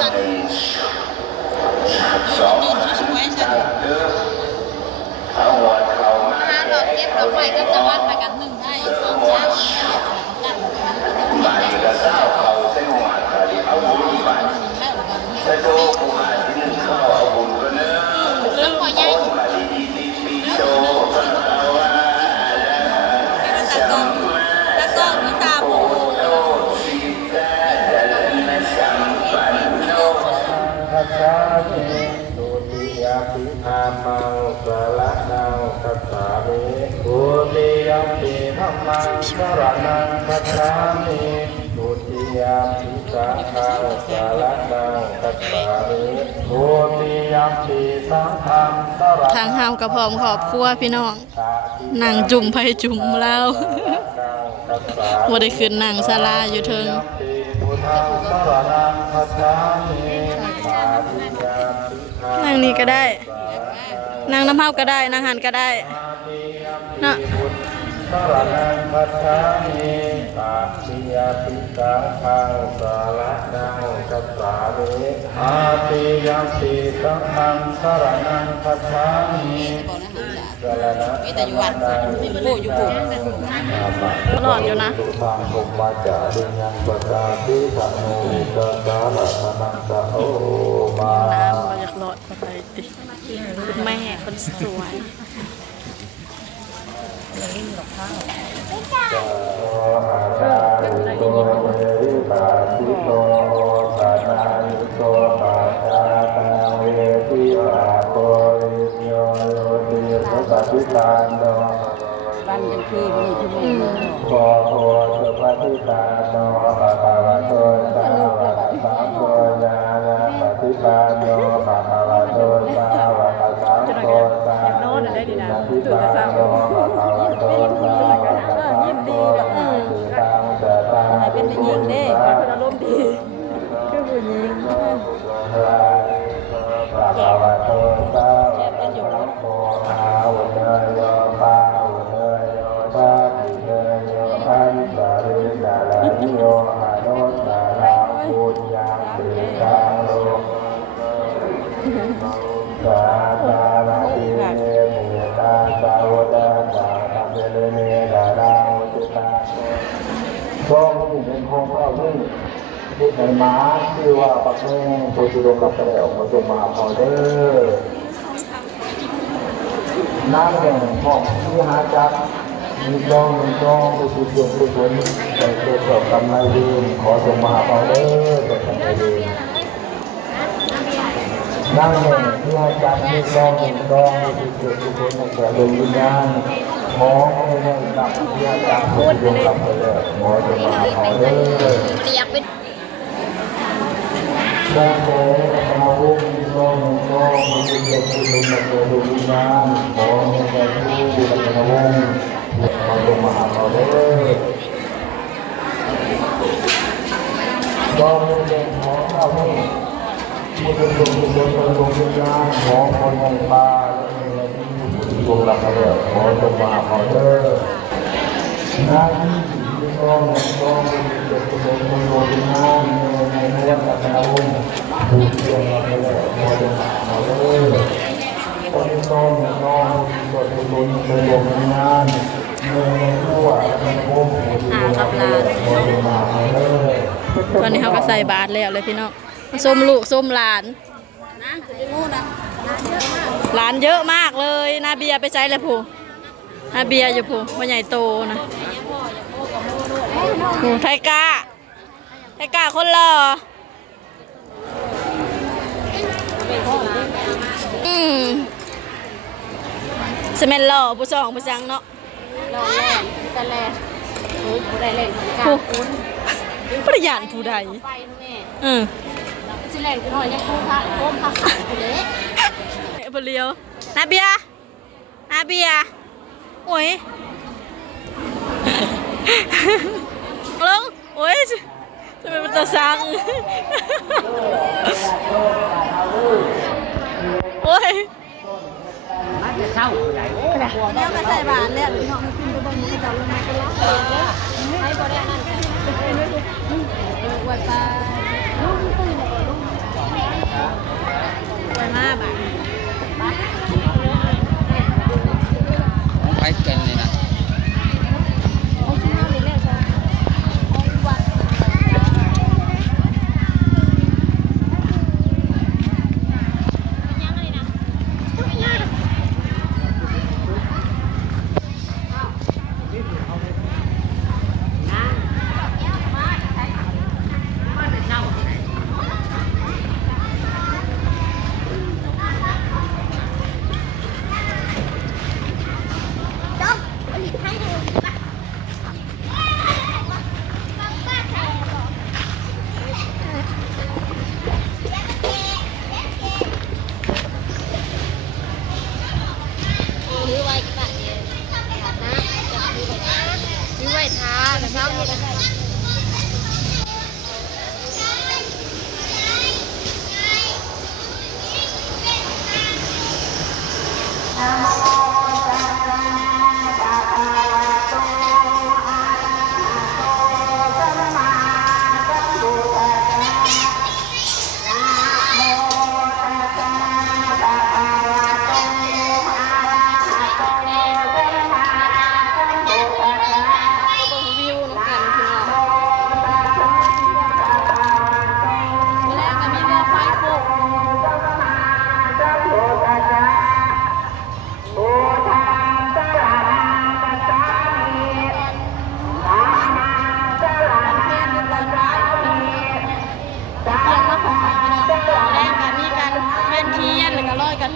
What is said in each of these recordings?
สันดินช่วยฉันถ้าเราเก็บดอกไม้กับตะวันไปกันหนึ่งได้สองช้างกันบาลีก็เจ้าเขาเส้นหวานบาลีเอาบุญบาลีแต่โตผู้หาที่หนึ่งเขาเอาบุญก็เนื้อแล้วพอยังบาลีดีปีโตตะกองที่ตาโบทัชชาติตุติยปิธามังสละนังคัสสามิตุติยปิธัมมังสรณังคัจฉามิตุติยปิสังฆังสละนังคัจฉามิตุติยปิสังฆังสรณังทางเฮากระพร้อมครอบครัวพี่น้องนั่งจุ่มไผจุ่มแล้วบ่ได้ขึ้นนั่งศาลาอยู่เทิงนั่งนี่ก็ได้นั่งน้ำเฮาก็ได้นั่งหันก็ได้เนาะสรณังคัจฉามิตาติยปิสังฆังสรณังคัจฉามิอาติยปิสังฆังสรณังคัจฉามิสรณะมีแต่อยู่วัดโบอยู่บุญหลอดอยู่นะทางภพมาจาริยังปตาติธโนกัสสะละนังสะโอมาน้ำเราอยากหลอดเข้าไปติคุณแม่คนสวยอาจาริโตเวริตาสิโตปานานิโตปาจาตังเวทิราโควิโยโยติสัพพิตานโนบ้านเป็นที่บ่มีที่มือโคโหสุปฏิตาโนปะปะวะโตสาวะสังโฆญาณปฏิปานโนปะปะวะโตสาวะสังโฆสาวะปฏิปานโนปะปะวะโตสาวะสังโฆตังเตตังเป็นผู้หญิงเด้เป็นอารมณ์ดีคือผู้หญิงปะปะวะโตสาวะสังโฆอาวะเนยโยปาวะเนยโยปะติเนยโยอันสาริดาลานิโยหะโนสาราปุญญังติตังโลสาตาลาติเนเมตาสาวดาตาตัมเบเลเนดาราอุตตาช่วงนี้เป็นของเราที่ที่ไหนมาชื่อว่าปักแม่โพธิดงกับแสดงมาจงมาพอเด้อน้ำแห่งห้องที่หาจักมีจองผู้สุดยอดผู้ชนในเกี่ยวกับกำไรดีขอจงมาพอเด้อเป็นกำไรดีน้ำแห่งที่หาจักมีจองผู้สุดยอดผู้ชนในแต่ดวงวิญญาณขอให้ได้ตักที่หาจักผู้สุดยอดกับไปเลยขอจงมาพอเด้ออยากเป็นโมโหพระพุทธโมโหมันเป็นเรื่องที่ลงมาโดยวิญญาณขอให้ได้ผู้ดูแลพระวงศ์มาลงมาหาเราได้ก็เป็นของเราให้ผู้ดูดวงวิญญาณของคนในป่าและในที่ดวงหลับเราขอลงมาหาเราได้หน้าที่ต้องเป็นดวงวิญญาณในเรื่องการทำบุญผู้เกี่ยวกับเรื่องมรดกเราเลยคนต้องกดบุญเป็นดวงวิญญาณในทั่วในภูมิกับหลานตอนนี้เขาก็ใส่บาตรแล้วเลยพี่น้องส้มลูกส้มหลานหลานเยอะมากเลยนาเบียไปใช้เลยผู้นาเบียอยู่ผู้ว่าใหญ่โตนะหนูไทก้าคนหล่อสมัยหล่อผู้สองผู้สังเนาะหล่อแล่นแต่แล่นผู้ใดเล่นผู้ประหยัดผู้ใดไปแม่สิแล่นกันหน่อยยังพระโคมพระผู้เละผู้เลี้ยวนาเบียโอ้ยลงโอ้ยจะเป็นตัวสังโอ้ยมันจะเข้าผู้ใดแล้วก็ใส่บาตรแล้วหรือเนาะมันขึ้นไปบนนี้จะลงมาก็แล้วให้บ่ได้นั่นกันอวยไป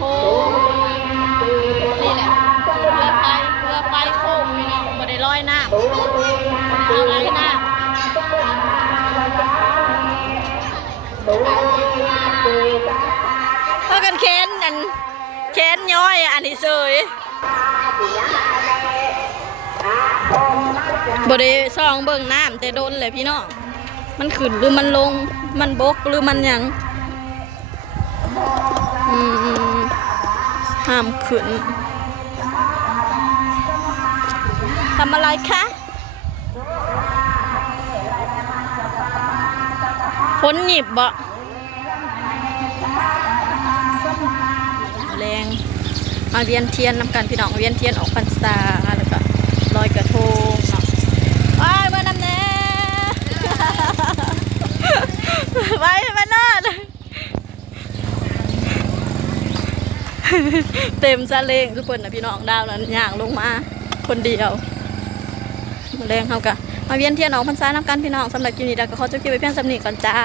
ทงนี่แหละเรือไฟโค้งพี่น้องบ่ได้ลอยน้ำอะไรน้ำพากันเค้นย้อยอันนี้เสยบ่ได้ส่องเบิ่งน้ำแต่โดนเลยพี่น้องมันขึ้นหรือมันลงมันบกหรือมันหยังห้ามขึ้นทำอะไรคะฝนหยิบบ่แรงมาเวียนเทียนน้ำกันพี่น้องเวียนเทียนออกพรรษาแล้วก็ลอยกระทงเนาะไปมานำแน่ ไปมานอนเต็มซาเล้งทุกคนนะพี่น้องดาวนั้นย่างลงมาคนเดียวมาแรงเขากะมาเวียนเทียนออกพรรษาน้ำกันพี่น้องสำหรับคลิปนี้เราก็ขอจบคลิปไว้เพียงสำนีก่อนจ้า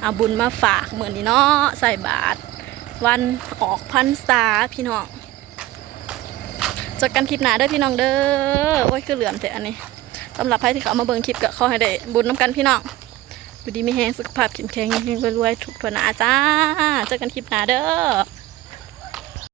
เอาบุญมาฝากเหมือนนี้เนาะใส่บาตรวันออกพรรษาพี่น้องเจอกันคลิปหน้าเด้อพี่น้องเด้อโอ้ยคือเหลื่อมแต่อันนี้สำหรับใครที่เขามาเบิ่งคลิปก็ขอให้ได้บุญน้ำกันพี่น้องอยู่ดีมีแห้งสุขภาพเข้มแข็งเฮงรวยๆทุกทั่วหน้าจ้าเจอกันคลิปหน้าเด้อ